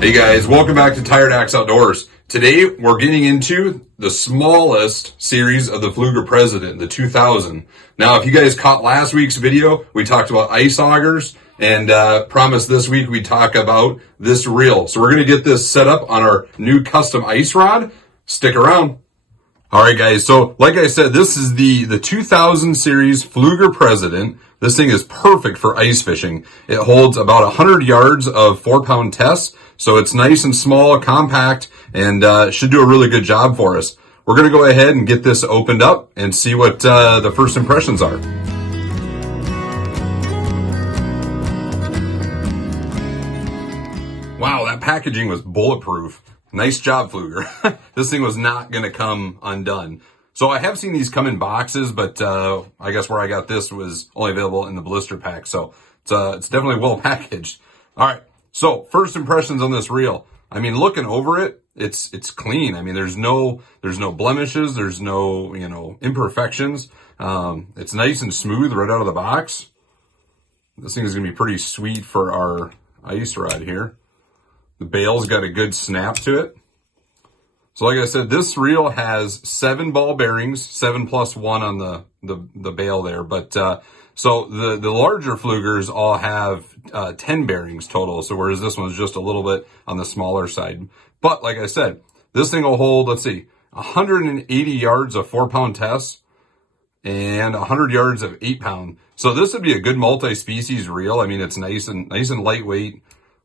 Hey guys, welcome back to Tired Axe Outdoors. Today we're getting into the smallest series of the Pfleuger President, the 2000. Now if you guys caught last week's video, we talked about ice augers and promised this week we'd talk about this reel. So we're going to get this set up on our new custom ice rod. Stick around. Alright guys, so like I said, this is the 2000 series Pfleuger President. This thing is perfect for ice fishing. It holds about 100 yards of 4-pound tests, so it's nice and small, compact, and should do a really good job for us. We're going to go ahead and get this opened up and see what the first impressions are. Wow, that packaging was bulletproof. Nice job, Pflueger. This thing was not going to come undone. So I have seen these come in boxes, but I guess where I got this was only available in the blister pack. So it's definitely well packaged. All right. So first impressions on this reel. I mean, looking over it, it's clean. I mean, there's no blemishes. There's no, imperfections. It's nice and smooth right out of the box. This thing is going to be pretty sweet for our ice rod here. The bail's got a good snap to it. So like I said, this reel has 7 ball bearings, 7 plus 1 on the bail there. But so the larger Pfluegers all have 10 bearings total. So whereas this one's just a little bit on the smaller side. But like I said, this thing will hold, let's see, 180 yards of 4-pound tests and 100 yards of 8-pound. So this would be a good multi-species reel. I mean, it's nice and lightweight.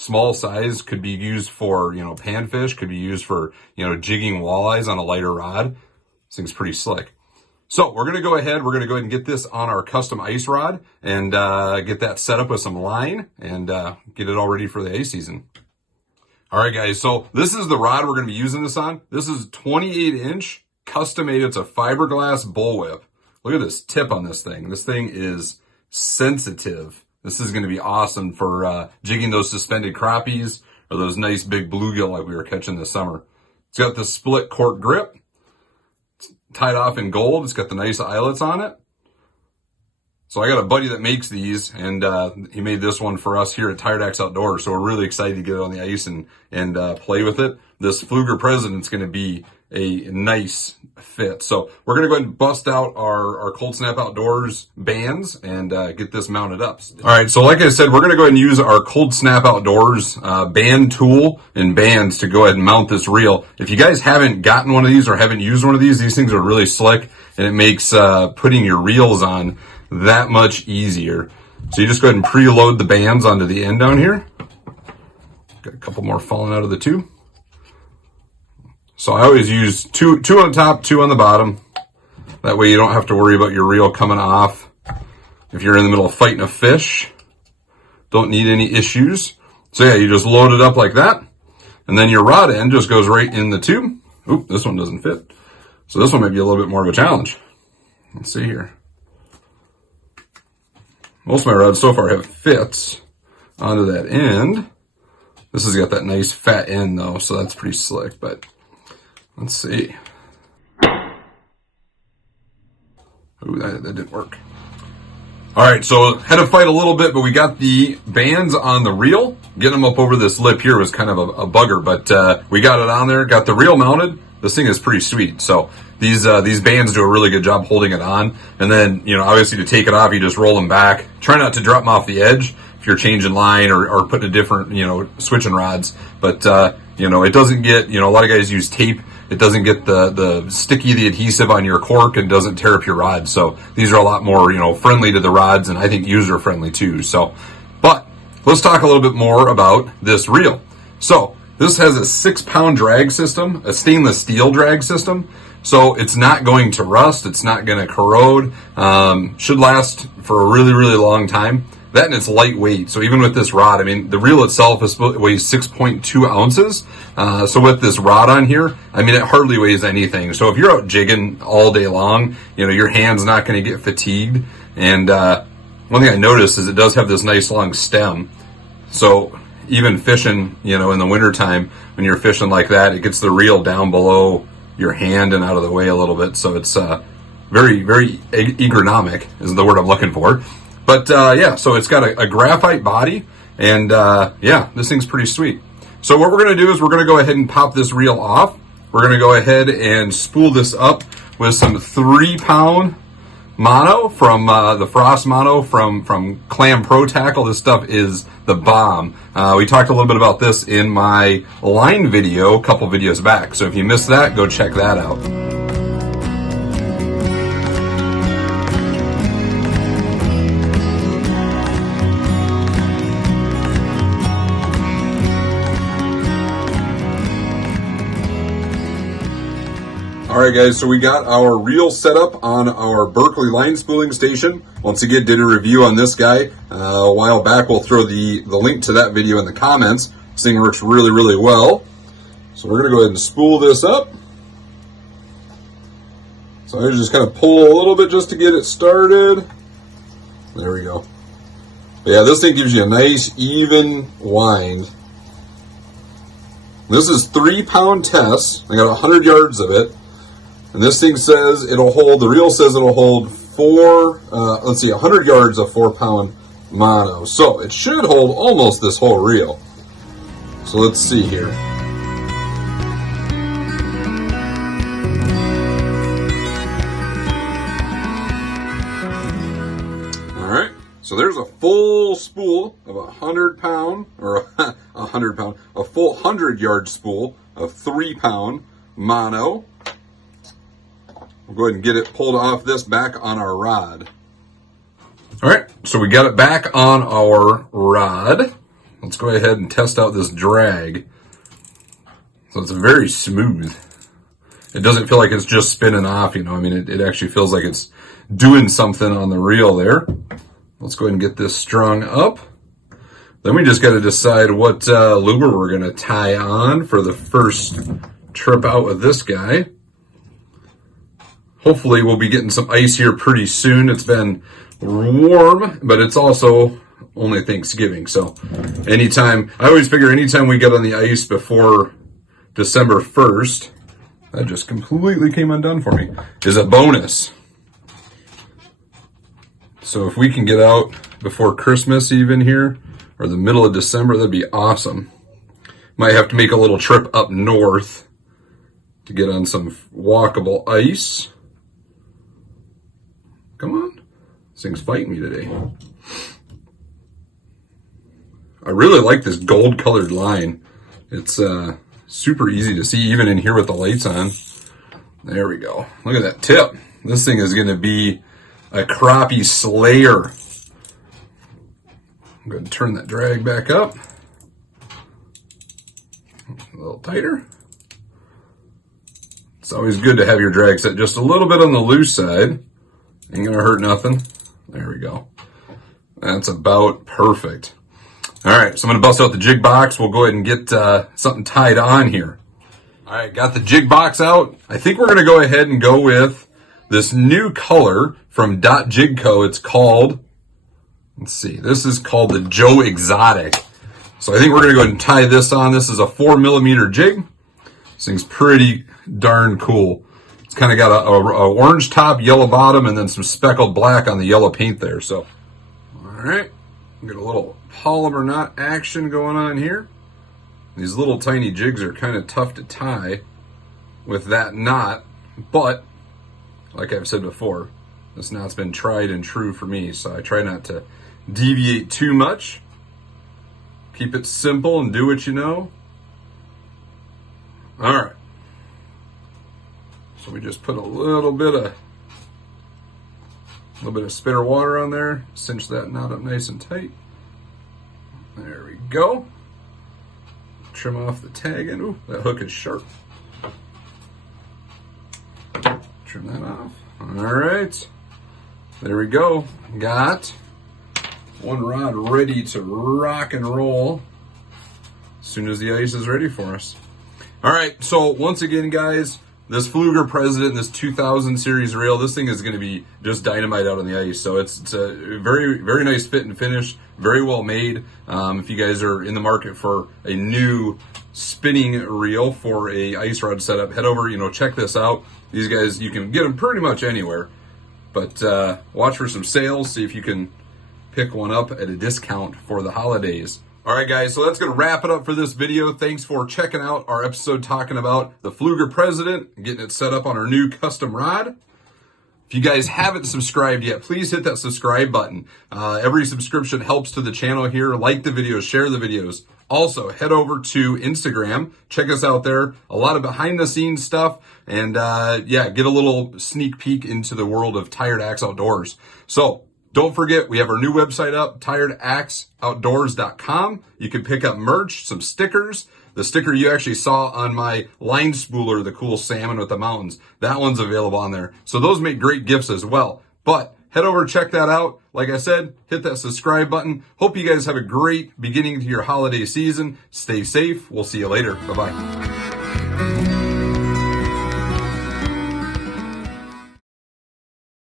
Small size, could be used for, panfish, could be used for, jigging walleyes on a lighter rod. This thing's pretty slick. So we're going to go ahead and get this on our custom ice rod and get that set up with some line and get it all ready for the ice season. All right, guys, so this is the rod we're going to be using this on. This is 28-inch, custom made. It's a fiberglass bullwhip. Look at this tip on this thing. This thing is sensitive. This is going to be awesome for jigging those suspended crappies or those nice big bluegill like we were catching this summer. It's got the split cork grip. It's tied off in gold. It's got the nice eyelets on it. So I got a buddy that makes these, and he made this one for us here at Tired Axe Outdoors. So we're really excited to get it on the ice and play with it. This Pfleuger President's going to be a nice fit. So we're going to go ahead and bust out our Cold Snap Outdoors bands and get this mounted up. All right, so like I said, we're going to go ahead and use our Cold Snap Outdoors band tool and bands to go ahead and mount this reel. If you guys haven't gotten one of these or haven't used one of these things are really slick, and it makes putting your reels on that much easier. So you just go ahead and preload the bands onto the end down here. Got a couple more falling out of the tube. So I always use two on the top, 2 on the bottom. That way you don't have to worry about your reel coming off. If you're in the middle of fighting a fish, don't need any issues. So yeah, you just load it up like that. And then your rod end just goes right in the tube. Oop, this one doesn't fit. So this one might be a little bit more of a challenge. Let's see here. Most of my rods so far have fits onto that end. This has got that nice fat end though, so that's pretty slick, but let's see. Ooh, that didn't work. All right, so had to fight a little bit, but we got the bands on the reel. Getting them up over this lip here was kind of a bugger, but we got it on there, got the reel mounted. This thing is pretty sweet. So these bands do a really good job holding it on. And then, obviously to take it off, you just roll them back. Try not to drop them off the edge if you're changing line or putting a different, switching rods. But, it doesn't get, a lot of guys use tape. It doesn't get the adhesive on your cork and doesn't tear up your rod. So these are a lot more, friendly to the rods and I think user friendly too. So, but let's talk a little bit more about this reel. So this has a 6-pound drag system, a stainless steel drag system. So it's not going to rust. It's not going to corrode. Should last for a really, really long time. That and it's lightweight. So even with this rod, I mean, the reel itself weighs 6.2 ounces. So with this rod on here, I mean, it hardly weighs anything. So if you're out jigging all day long, your hand's not going to get fatigued. And one thing I noticed is it does have this nice long stem. So even fishing, in the wintertime, when you're fishing like that, it gets the reel down below your hand and out of the way a little bit. So it's very, very ergonomic is the word I'm looking for. But yeah, so it's got a graphite body, and yeah, this thing's pretty sweet. So what we're going to do is we're going to go ahead and pop this reel off. We're going to go ahead and spool this up with some 3-pound mono from the Frost mono from Clam Pro Tackle. This stuff is the bomb. We talked a little bit about this in my line video a couple videos back. So if you missed that, go check that out. Alright guys, so we got our reel set up on our Berkley line spooling station. Once again, did a review on this guy a while back. We'll throw the link to that video in the comments. This thing works really, really well. So we're going to go ahead and spool this up. So I just kind of pull a little bit just to get it started. There we go. But yeah, this thing gives you a nice, even wind. This is 3-pound test. I got 100 yards of it. And this thing says it'll hold, the reel says it'll hold 100 yards of 4-pound mono. So it should hold almost this whole reel. So let's see here. All right, so there's a full spool of 100-pound, or a full 100-yard spool of 3-pound mono. We'll go ahead and get it pulled off this back on our rod. All right, so we got it back on our rod. Let's go ahead and test out this drag. So it's very smooth. It doesn't feel like it's just spinning off, you know. I mean, it actually feels like it's doing something on the reel there. Let's go ahead and get this strung up. Then we just got to decide what lure we're going to tie on for the first trip out with this guy. Hopefully we'll be getting some ice here pretty soon. It's been warm, but it's also only Thanksgiving. So anytime, I always figure anytime we get on the ice before December 1st, that just completely came undone for me, is a bonus. So if we can get out before Christmas even here, or the middle of December, that'd be awesome. Might have to make a little trip up north to get on some walkable ice. Come on. This thing's fighting me today. I really like this gold colored line. It's super easy to see even in here with the lights on. There we go. Look at that tip. This thing is going to be a crappie slayer. I'm going to turn that drag back up. A little tighter. It's always good to have your drag set just a little bit on the loose side. Ain't gonna hurt nothing. There we go. That's about perfect. All right, so I'm gonna bust out the jig box. We'll go ahead and get something tied on here. All right, got the jig box out. I think we're gonna go ahead and go with this new color from Jig Co. It's called, let's see, this is called the Joe Exotic. So I think we're gonna go ahead and tie this on. This is a 4mm jig. This thing's pretty darn cool. It's kind of got a orange top, yellow bottom, and then some speckled black on the yellow paint there. So, all right, get a little polymer knot action going on here. These little tiny jigs are kind of tough to tie with that knot, but like I've said before, this knot's been tried and true for me, so I try not to deviate too much. Keep it simple and do what you know. All right. So we just put a little bit of spinner water on there, cinch that knot up nice and tight. There we go. Trim off the tag end. Ooh, that hook is sharp. Trim that off. All right. There we go. Got one rod ready to rock and roll as soon as the ice is ready for us. All right, so once again, guys, this Pfleuger President, this 2000 series reel, this thing is going to be just dynamite out on the ice. So it's a very, very nice fit and finish, very well made. If you guys are in the market for a new spinning reel for a ice rod setup, head over, check this out. These guys, you can get them pretty much anywhere. But watch for some sales, see if you can pick one up at a discount for the holidays. All right, guys, so that's going to wrap it up for this video. Thanks for checking out our episode talking about the Pfleuger President and getting it set up on our new custom rod. If you guys haven't subscribed yet, please hit that subscribe button. Every subscription helps to the channel here. Like the videos, share the videos. Also, head over to Instagram. Check us out there. A lot of behind the scenes stuff. And yeah, get a little sneak peek into the world of Tired Axe Outdoors. So don't forget, we have our new website up, tiredaxeoutdoors.com. You can pick up merch, some stickers. The sticker you actually saw on my line spooler, the cool salmon with the mountains, that one's available on there. So those make great gifts as well. But head over, check that out. Like I said, hit that subscribe button. Hope you guys have a great beginning to your holiday season. Stay safe. We'll see you later. Bye-bye.